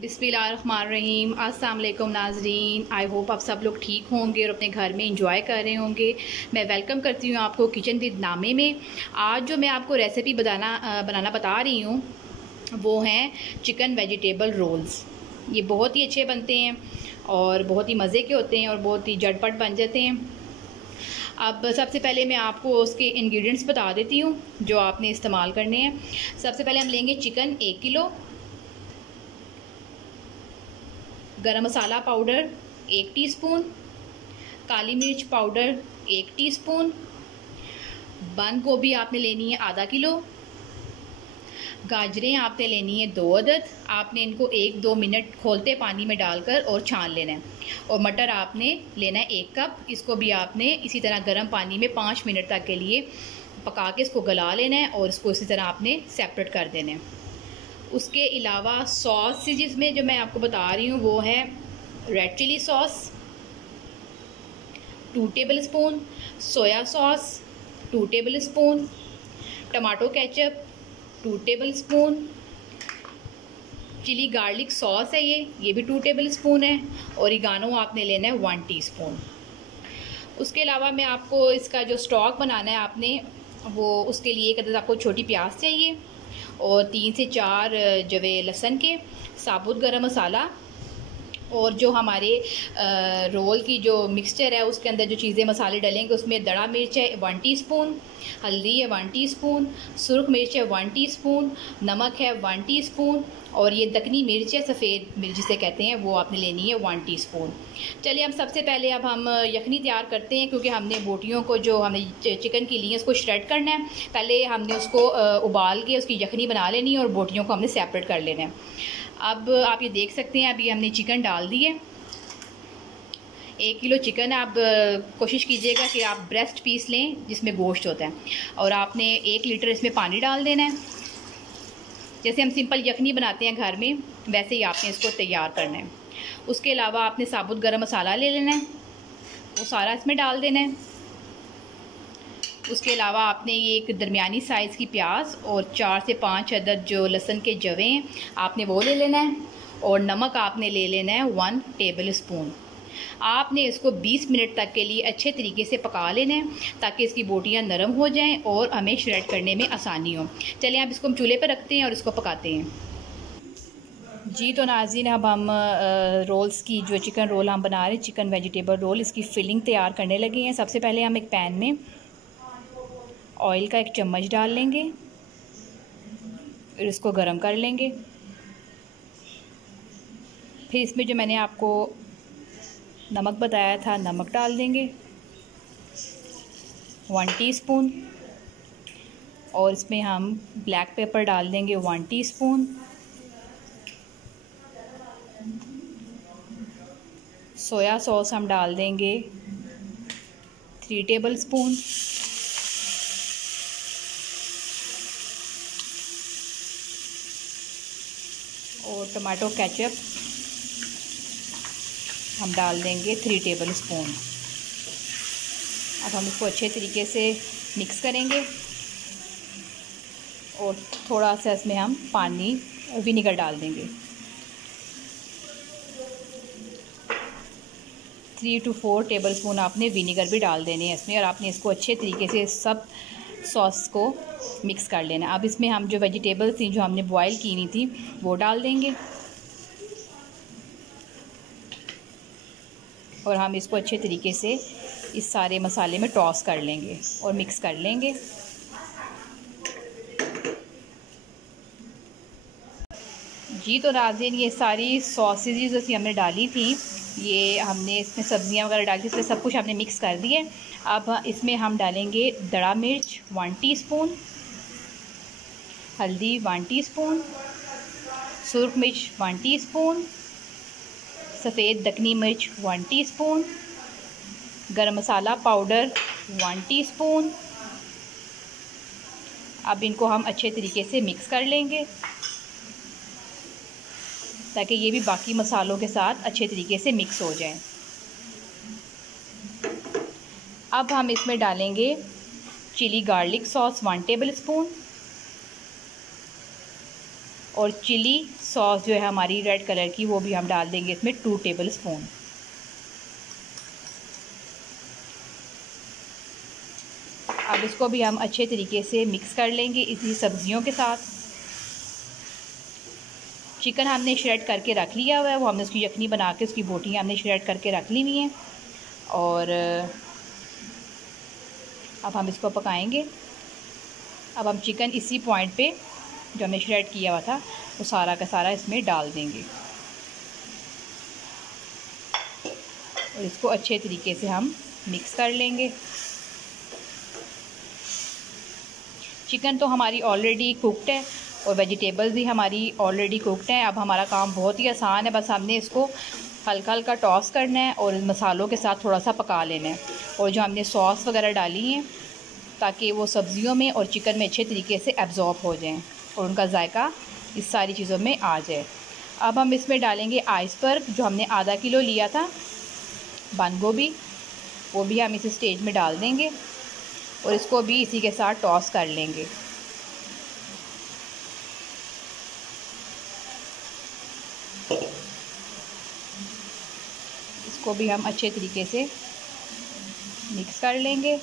बिस्मिल्लाहिर्रहमानिर्रहीम। अस्सलाम वालेकुम नाज़रीन। आई होप आप सब लोग ठीक होंगे और अपने घर में इंजॉय कर रहे होंगे। मैं वेलकम करती हूँ आपको किचन विद नामे में। आज जो मैं आपको रेसिपी बनाना बता रही हूँ वो हैं चिकन वेजिटेबल रोल्स। ये बहुत ही अच्छे बनते हैं और बहुत ही मज़े के होते हैं और बहुत ही झटपट बन जाते हैं। अब सबसे पहले मैं आपको उसके इंग्रेडिएंट्स बता देती हूँ जो आपने इस्तेमाल करने हैं। सबसे पहले हम लेंगे चिकन 1 किलो, गरम मसाला पाउडर 1 टीस्पून, काली मिर्च पाउडर 1 टीस्पून, बंद गोभी आपने लेनी है आधा किलो, गाजरें आपने लेनी है 2 अदद। आपने इनको 1-2 मिनट खोलते पानी में डालकर और छान लेना है। और मटर आपने लेना है 1 कप। इसको भी आपने इसी तरह गर्म पानी में 5 मिनट तक के लिए पका के इसको गला लेना है और इसको इसी तरह आपने सेपरेट कर देना है। उसके अलावा सॉस जिसमें जो मैं आपको बता रही हूँ वो है red chilli sauce 2 tablespoon, soya sauce 2 tablespoon, tomato ketchup 2 tablespoon, chilli garlic sauce है ये भी 2 टेबलस्पून है। ओरिगानो आपने लेना है 1 टीस्पून। उसके अलावा मैं आपको इसका जो स्टॉक बनाना है आपने वो उसके लिए एक अदद आपको छोटी प्याज चाहिए और 3 से 4 जवे लहसुन के, साबुत गरम मसाला और जो हमारे रोल की जो मिक्सचर है उसके अंदर जो चीज़ें मसाले डलेंगे उसमें दड़ा मिर्च है 1 टीस्पून, हल्दी है 1 टीस्पून, सुरख मिर्च है 1 टीस्पून, नमक है 1 टीस्पून और ये दकनी मिर्च है सफ़ेद मिर्च जिसे कहते हैं वो आपने लेनी है 1 टीस्पून। चलिए हम सबसे पहले अब हम यखनी तैयार करते हैं क्योंकि हमने बोटियों को जो हमने चिकन की ली है उसको श्रेड करना है। पहले हमने उसको उबाल के उसकी यखनी बना लेनी है और बोटियों को हमने सेपरेट कर लेना है। अब आप ये देख सकते हैं अभी हमने चिकन डाल दिए। 1 किलो चिकन है। आप कोशिश कीजिएगा कि आप ब्रेस्ट पीस लें जिसमें गोश्त होता है और आपने 1 लीटर इसमें पानी डाल देना है। जैसे हम सिंपल यखनी बनाते हैं घर में वैसे ही आपने इसको तैयार करना है। उसके अलावा आपने साबुत गरम मसाला ले लेना है, वो सारा इसमें डाल देना है। उसके अलावा आपने ये एक दरमियानी साइज़ की प्याज और 4 से 5 अदद जो लहसुन के जवे हैं आपने वो ले लेना है और नमक आपने ले लेना है 1 टेबलस्पून। आपने इसको 20 मिनट तक के लिए अच्छे तरीके से पका लेना है ताकि इसकी बोटियां नरम हो जाएं और हमें श्रेड करने में आसानी हो। चलिए आप इसको हम चूल्हे पर रखते हैं और इसको पकाते हैं। जी तो नाज़रीन अब हम रोल्स की जो चिकन रोल हम बना रहे हैं चिकन वेजिटेबल रोल, इसकी फिलिंग तैयार करने लगे हैं। सबसे पहले हम एक पैन में ऑयल का 1 चम्मच डाल लेंगे और इसको गरम कर लेंगे। फिर इसमें जो मैंने आपको नमक बताया था नमक डाल देंगे 1 टीस्पून और इसमें हम ब्लैक पेपर डाल देंगे 1 टीस्पून, सोया सॉस हम डाल देंगे 3 टेबलस्पून, और टमाटो केचप हम डाल देंगे 3 टेबलस्पून। अब हम इसको अच्छे तरीके से मिक्स करेंगे और थोड़ा सा इसमें हम पानी विनेगर डाल देंगे। 3 to 4 टेबलस्पून आपने विनेगर भी डाल देने हैं इसमें और आपने इसको अच्छे तरीके से सब सॉस को मिक्स कर लेना। अब इसमें हम जो वेजिटेबल्स थी जो हमने बॉईल की हुई थी वो डाल देंगे और हम इसको अच्छे तरीके से इस सारे मसाले में टॉस कर लेंगे और मिक्स कर लेंगे। जी तो नाज़रीन ये सारी सॉसेज जो हमने डाली थी ये हमने इसमें सब्जियां वगैरह डाली थी इसमें सब कुछ हमने मिक्स कर दिए। अब इसमें हम डालेंगे दड़ा मिर्च 1 टीस्पून, हल्दी 1 टीस्पून, सुरख मिर्च 1 टीस्पून, सफ़ेद दकनी मिर्च 1 टीस्पून, गरम मसाला पाउडर 1 टीस्पून। अब इनको हम अच्छे तरीके से मिक्स कर लेंगे ताकि ये भी बाकी मसालों के साथ अच्छे तरीके से मिक्स हो जाए। अब हम इसमें डालेंगे चिली गार्लिक सॉस 1 टेबलस्पून और चिली सॉस जो है हमारी रेड कलर की, वो भी हम डाल देंगे इसमें 2 टेबल स्पून। अब इसको भी हम अच्छे तरीके से मिक्स कर लेंगे इसी सब्जियों के साथ। चिकन हमने श्रेड करके रख लिया हुआ है, वो हमने उसकी यखनी बना के उसकी बोटियाँ हमने श्रेड करके रख ली हुई हैं। और अब हम इसको पकाएंगे। अब हम चिकन इसी पॉइंट पे जो हमने श्रेड किया हुआ था वो सारा का सारा इसमें डाल देंगे और इसको अच्छे तरीके से हम मिक्स कर लेंगे। चिकन तो हमारी ऑलरेडी कुकड है और वेजिटेबल्स भी हमारी ऑलरेडी कुकड हैं। अब हमारा काम बहुत ही आसान है, बस हमने इसको हल्का हल्का टॉस करना है और मसालों के साथ थोड़ा सा पका लेना है। और जो हमने सॉस वगैरह डाली हैं ताकि वो सब्ज़ियों में और चिकन में अच्छे तरीके से एब्ज़ॉर्ब हो जाएं और उनका जायका इस सारी चीज़ों में आ जाए। अब हम इसमें डालेंगे आइसबर्ग, जो हमने आधा किलो लिया था, बंद गोभी, वो भी हम इस स्टेज में डाल देंगे और इसको भी इसी के साथ टॉस कर लेंगे। इसको भी हम अच्छे तरीके से मिक्स कर लेंगे।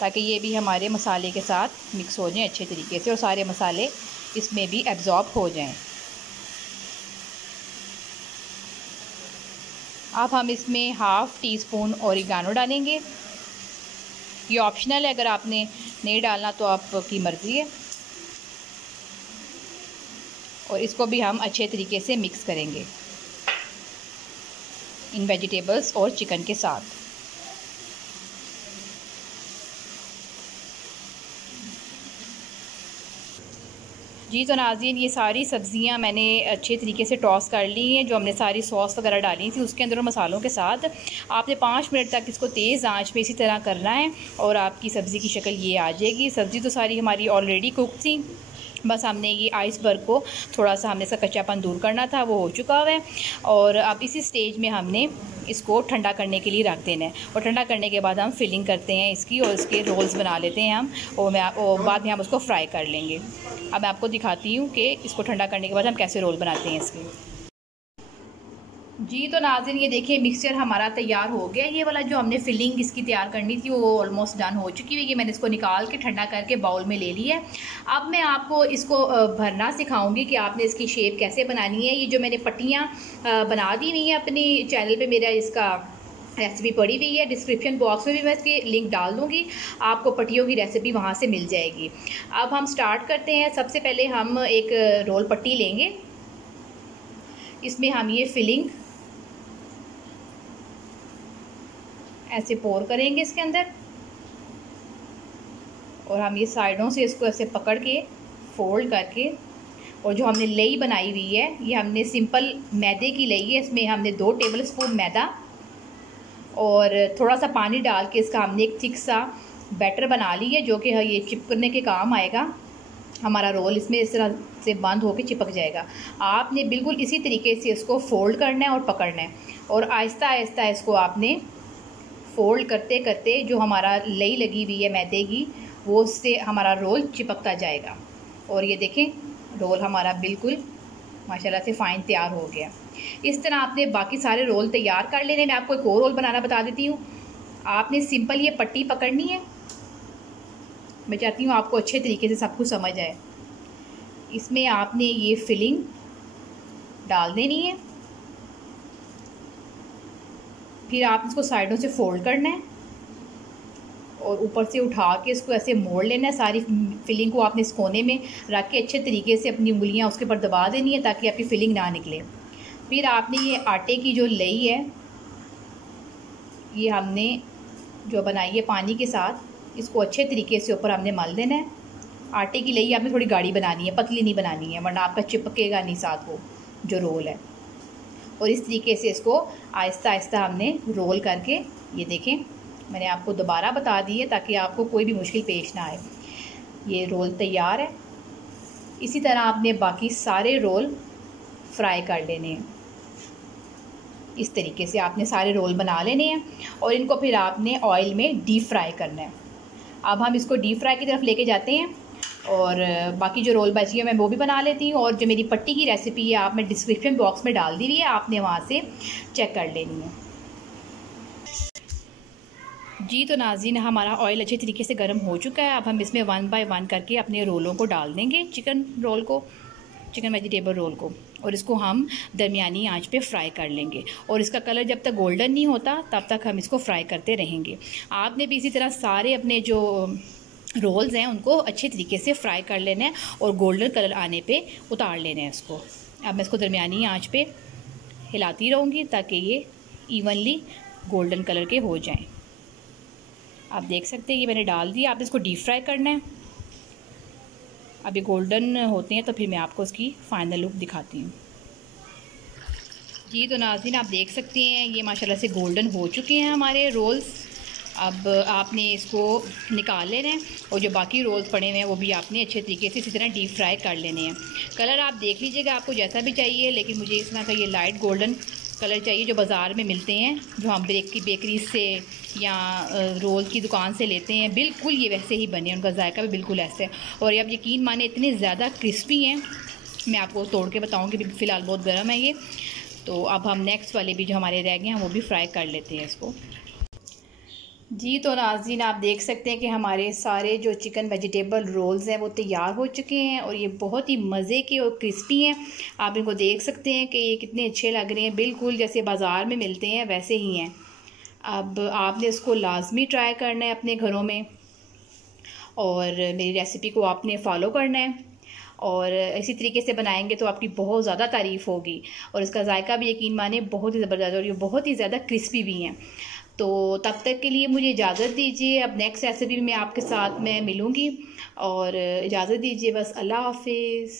ताकि ये भी हमारे मसाले के साथ मिक्स हो जाएं अच्छे तरीके से और सारे मसाले इसमें भी एब्ज़ॉर्ब हो जाएं। अब हम इसमें हाफ़ टी स्पून ओरिगानो डालेंगे। ये ऑप्शनल है, अगर आपने नहीं डालना तो आपकी मर्ज़ी है। और इसको भी हम अच्छे तरीके से मिक्स करेंगे इन वेजिटेबल्स और चिकन के साथ। जी तो नाज़रीन, ये सारी सब्ज़ियां मैंने अच्छे तरीके से टॉस कर ली हैं। जो हमने सारी सॉस वगैरह डाली थी उसके अंदर मसालों के साथ आपने 5 मिनट तक इसको तेज़ आंच पे इसी तरह करना है और आपकी सब्ज़ी की शक्ल ये आ जाएगी। सब्ज़ी तो सारी हमारी ऑलरेडी कुक थी, बस हमने ये आइसबर्ग को थोड़ा सा हमने इसका कच्चापन दूर करना था, वो हो चुका हुआ है। और अब इसी स्टेज में हमने इसको ठंडा करने के लिए रख देना है और ठंडा करने के बाद हम फिलिंग करते हैं इसकी और इसके रोल्स बना लेते हैं हम और बाद में हम उसको फ्राई कर लेंगे। अब मैं आपको दिखाती हूँ कि इसको ठंडा करने के बाद हम कैसे रोल बनाते हैं इसके। जी तो नाज़रीन, ये देखिए मिक्सचर हमारा तैयार हो गया। ये वाला जो हमने फिलिंग इसकी तैयार करनी थी वो ऑलमोस्ट डन हो चुकी है। ये मैंने इसको निकाल के ठंडा करके बाउल में ले लिया है। अब मैं आपको इसको भरना सिखाऊंगी कि आपने इसकी शेप कैसे बनानी है। ये जो मैंने पट्टियाँ बना दी हुई हैं अपनी चैनल पे, मेरा इसका रेसिपी पड़ी हुई है, डिस्क्रिप्शन बॉक्स में भी मैं इसकी लिंक डाल दूँगी, आपको पट्टियों की रेसिपी वहाँ से मिल जाएगी। अब हम स्टार्ट करते हैं। सबसे पहले हम एक रोल पट्टी लेंगे, इसमें हम ये फिलिंग ऐसे पोर करेंगे इसके अंदर और हम ये साइडों से इसको ऐसे पकड़ के फोल्ड करके, और जो हमने लेई बनाई हुई है ये हमने सिंपल मैदे की लेई है। इसमें हमने 2 टेबल स्पून मैदा और थोड़ा सा पानी डाल के इसका हमने एक थिक सा बैटर बना ली है, जो कि ये चिपकने के काम आएगा। हमारा रोल इसमें इस तरह से बंद होकर चिपक जाएगा। आपने बिल्कुल इसी तरीके से इसको फोल्ड करना है और पकड़ना है और आहिस्ता आहिस्ता इसको आपने फोल्ड करते करते जो हमारा लई लगी हुई है मैदे की, वो उससे हमारा रोल चिपकता जाएगा। और ये देखें रोल हमारा बिल्कुल माशाल्लाह से फ़ाइन तैयार हो गया। इस तरह आपने बाकी सारे रोल तैयार कर लेने। मैं आपको एक और रोल बनाना बता देती हूँ। आपने सिंपल ये पट्टी पकड़नी है। मैं चाहती हूँ आपको अच्छे तरीके से सब कुछ समझ आए। इसमें आपने ये फिलिंग डाल देनी है, फिर आप इसको साइडों से फोल्ड करना है और ऊपर से उठा के इसको ऐसे मोड़ लेना है। सारी फिलिंग को आपने इस कोने में रख के अच्छे तरीके से अपनी उंगलियां उसके ऊपर दबा देनी है ताकि आपकी फिलिंग ना निकले। फिर आपने ये आटे की जो लई है ये हमने जो बनाई है पानी के साथ, इसको अच्छे तरीके से ऊपर हमने मल देना है। आटे की लई आपने थोड़ी गाढ़ी बनानी है, पतली नहीं बनानी है, वरना आपका चिपकेगा नहीं साथ वो जो रोल है। और इस तरीके से इसको आहिस्ता आहिस्ता हमने रोल करके, ये देखें मैंने आपको दोबारा बता दी है ताकि आपको कोई भी मुश्किल पेश ना आए। ये रोल तैयार है। इसी तरह आपने बाकी सारे रोल फ्राई कर लेने हैं। इस तरीके से आपने सारे रोल बना लेने हैं और इनको फिर आपने ऑयल में डीप फ्राई करना है। अब हम इसको डीप फ्राई की तरफ लेके जाते हैं और बाकी जो रोल बची है मैं वो भी बना लेती हूँ। और जो मेरी पट्टी की रेसिपी है आप मैं डिस्क्रिप्शन बॉक्स में डाल दी हुई है, आपने वहाँ से चेक कर लेनी है। जी तो नाज़रीन, हमारा ऑयल अच्छे तरीके से गर्म हो चुका है। अब हम इसमें 1 बाय 1 करके अपने रोलों को डाल देंगे, चिकन वेजिटेबल रोल को, और इसको हम दरमियानी आंच पे फ्राई कर लेंगे। और इसका कलर जब तक गोल्डन नहीं होता तब तक हम इसको फ्राई करते रहेंगे। आपने भी इसी तरह सारे अपने जो रोल्स हैं उनको अच्छे तरीके से फ्राई कर लेना है और गोल्डन कलर आने पे उतार लेना है इसको। अब मैं इसको दरमियानी आंच पे हिलाती रहूँगी ताकि ये इवनली गोल्डन कलर के हो जाएं। आप देख सकते हैं ये मैंने डाल दिया। आप इसको डीप फ्राई करना है। अब ये गोल्डन होते हैं तो फिर मैं आपको इसकी फ़ाइनल लुक दिखाती हूँ। जी तो नाज़रीन, आप देख सकते हैं ये माशाल्लाह से गोल्डन हो चुके हैं हमारे रोल्स। अब आपने इसको निकाल लेना है और जो बाकी रोल्स पड़े हुए हैं वो भी आपने अच्छे तरीके से इसी तरह डीप फ्राई कर लेने हैं। कलर आप देख लीजिएगा आपको जैसा भी चाहिए, लेकिन मुझे इस तरह का ये लाइट गोल्डन कलर चाहिए जो बाज़ार में मिलते हैं, जो हम बेकरी से या रोल की दुकान से लेते हैं। बिल्कुल ये वैसे ही बने, उनका जायका भी बिल्कुल ऐसे है। और ये आप यकीन माने इतने ज़्यादा क्रिस्पी हैं, मैं आपको तोड़ के बताऊँगी। फ़िलहाल बहुत गर्म है ये। तो अब हम नेक्स्ट वाले भी जो हमारे रह गए हैं वो भी फ्राई कर लेते हैं इसको। जी तो नाज़रीन, आप देख सकते हैं कि हमारे सारे जो चिकन वेजिटेबल रोल्स हैं वो तैयार हो चुके हैं और ये बहुत ही मज़े के और क्रिस्पी हैं। आप इनको देख सकते हैं कि ये कितने अच्छे लग रहे हैं, बिल्कुल जैसे बाज़ार में मिलते हैं वैसे ही हैं। अब आपने इसको लाजमी ट्राई करना है अपने घरों में और मेरी रेसिपी को आपने फ़ॉलो करना है और इसी तरीके से बनाएंगे तो आपकी बहुत ज़्यादा तारीफ़ होगी। और इसका जायका भी यकीन माने बहुत ही ज़बरदस्त और ये बहुत ही ज़्यादा क्रिस्पी भी हैं। तो तब तक के लिए मुझे इजाज़त दीजिए। अब नेक्स्ट रेसिपी में आपके साथ मैं मिलूँगी और इजाज़त दीजिए बस। अल्लाह हाफिज़।